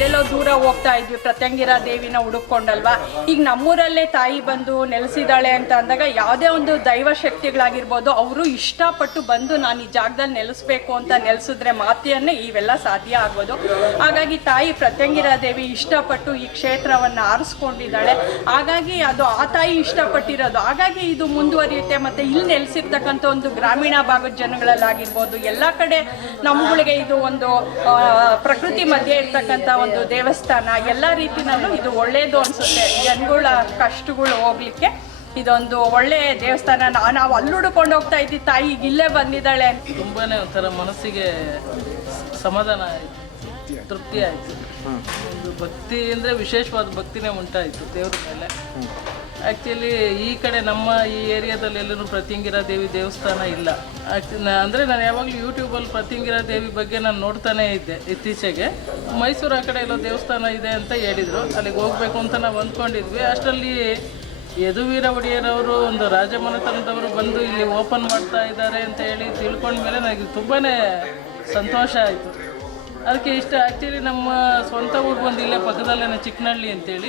ಎಲ್ಲೆಲ್ಲೋ ದೂರ ಹೋಗ್ತಾ ಇದ್ವಿ ಪ್ರತ್ಯಂಗಿರಾ ದೇವಿನ ಹುಡುಕೊಂಡಲ್ವಾ. ಈಗ ನಮ್ಮೂರಲ್ಲೇ ತಾಯಿ ಬಂದು ನೆಲೆಸಿದಾಳೆ ಅಂತ ಅಂದಾಗ ಯಾವುದೇ ಒಂದು ದೈವ ಶಕ್ತಿಗಳಾಗಿರ್ಬೋದು ಅವರು ಇಷ್ಟಪಟ್ಟು ಬಂದು ನಾನು ಈ ಜಾಗದಲ್ಲಿ ನೆಲೆಸ್ಬೇಕು ಅಂತ ನೆಲೆಸಿದ್ರೆ ಮಾತೆಯನ್ನೇ ಇವೆಲ್ಲ ಸಾಧ್ಯ ಆಗೋದು. ಹಾಗಾಗಿ ತಾಯಿ ಪ್ರತ್ಯಂಗಿರಾ ದೇವಿ ಇಷ್ಟಪಟ್ಟು ಈ ಕ್ಷೇತ್ರವನ್ನು ಆರಿಸ್ಕೊಂಡಿದ್ದಾಳೆ. ಹಾಗಾಗಿ ಅದು ಆ ತಾಯಿ ಇಷ್ಟಪಟ್ಟಿರೋದು. ಹಾಗಾಗಿ ಇದು ಮುಂದುವರಿಯುತ್ತೆ. ಮತ್ತು ಇಲ್ಲಿ ನೆಲೆಸಿರ್ತಕ್ಕಂಥ ಒಂದು ಗ್ರಾಮೀಣ ಭಾಗದ ಜನಗಳಲ್ಲಾಗಿರ್ಬೋದು ಎಲ್ಲ ಕಡೆ ನಮ್ಮಗಳಿಗೆ ಇದು ಒಂದು ಪ್ರಕೃತಿ ಮಧ್ಯೆ ಇರ್ತಕ್ಕಂಥ ಒಂದು ದೇವಸ್ಥಾನ. ಎಲ್ಲ ರೀತಿಯಲ್ಲೂ ಇದು ಒಳ್ಳೆಯದು ಅನಿಸುತ್ತೆ. ಜನಗಳ ಕಷ್ಟಗಳು ಹೋಗ್ಲಿಕ್ಕೆ ಇದೊಂದು ಒಳ್ಳೆ ದೇವಸ್ಥಾನ. ನಾವು ಅಲ್ಲಿ ಹುಡ್ಕೊಂಡು ಹೋಗ್ತಾ ಇದ್ದೀವಿ, ತಾಯಿ ಈಗ ಇಲ್ಲೇ ಬಂದಿದ್ದಾಳೆ. ತುಂಬಾ ಒಂಥರ ಮನಸ್ಸಿಗೆ ಸಮಾಧಾನ ಆಯಿತು, ತೃಪ್ತಿ ಆಯಿತು. ಒಂದು ಭಕ್ತಿ ಅಂದರೆ ವಿಶೇಷವಾದ ಭಕ್ತಿನೇ ಉಂಟಾಯಿತು ದೇವ್ರ ಮೇಲೆ. ಆ್ಯಕ್ಚುಲಿ ಈ ಕಡೆ ನಮ್ಮ ಈ ಏರಿಯಾದಲ್ಲಿ ಎಲ್ಲರೂ ಪ್ರತ್ಯಂಗಿರಾ ದೇವಿ ದೇವಸ್ಥಾನ ಇಲ್ಲ. ಅಂದರೆ ನಾನು ಯಾವಾಗಲೂ ಯೂಟ್ಯೂಬಲ್ಲಿ ಪ್ರತ್ಯಂಗಿರಾ ದೇವಿ ಬಗ್ಗೆ ನಾನು ನೋಡ್ತಾನೇ ಇದ್ದೆ. ಇತ್ತೀಚೆಗೆ ಮೈಸೂರು ಆ ಕಡೆ ಎಲ್ಲೋ ದೇವಸ್ಥಾನ ಇದೆ ಅಂತ ಹೇಳಿದರು, ಅಲ್ಲಿಗೆ ಹೋಗಬೇಕು ಅಂತ ನಾವು ಅಂದ್ಕೊಂಡಿದ್ವಿ. ಅಷ್ಟರಲ್ಲಿ ಯದುವೀರ ಒಡೆಯರವರು ಒಂದು ರಾಜಮನೆತನದವರು ಬಂದು ಇಲ್ಲಿ ಓಪನ್ ಮಾಡ್ತಾ ಇದ್ದಾರೆ ಅಂತ ಹೇಳಿ ತಿಳ್ಕೊಂಡ್ಮೇಲೆ ನನಗೆ ತುಂಬಾ ಸಂತೋಷ ಆಯಿತು. ಅದಕ್ಕೆ ಇಷ್ಟ. ಆ್ಯಕ್ಚುಲಿ ನಮ್ಮ ಸ್ವಂತ ಊರು ಬಂದು ಇಲ್ಲೇ ಪಕ್ಕದಲ್ಲೇ ಚಿಕ್ಕನಹಳ್ಳಿ ಅಂತೇಳಿ,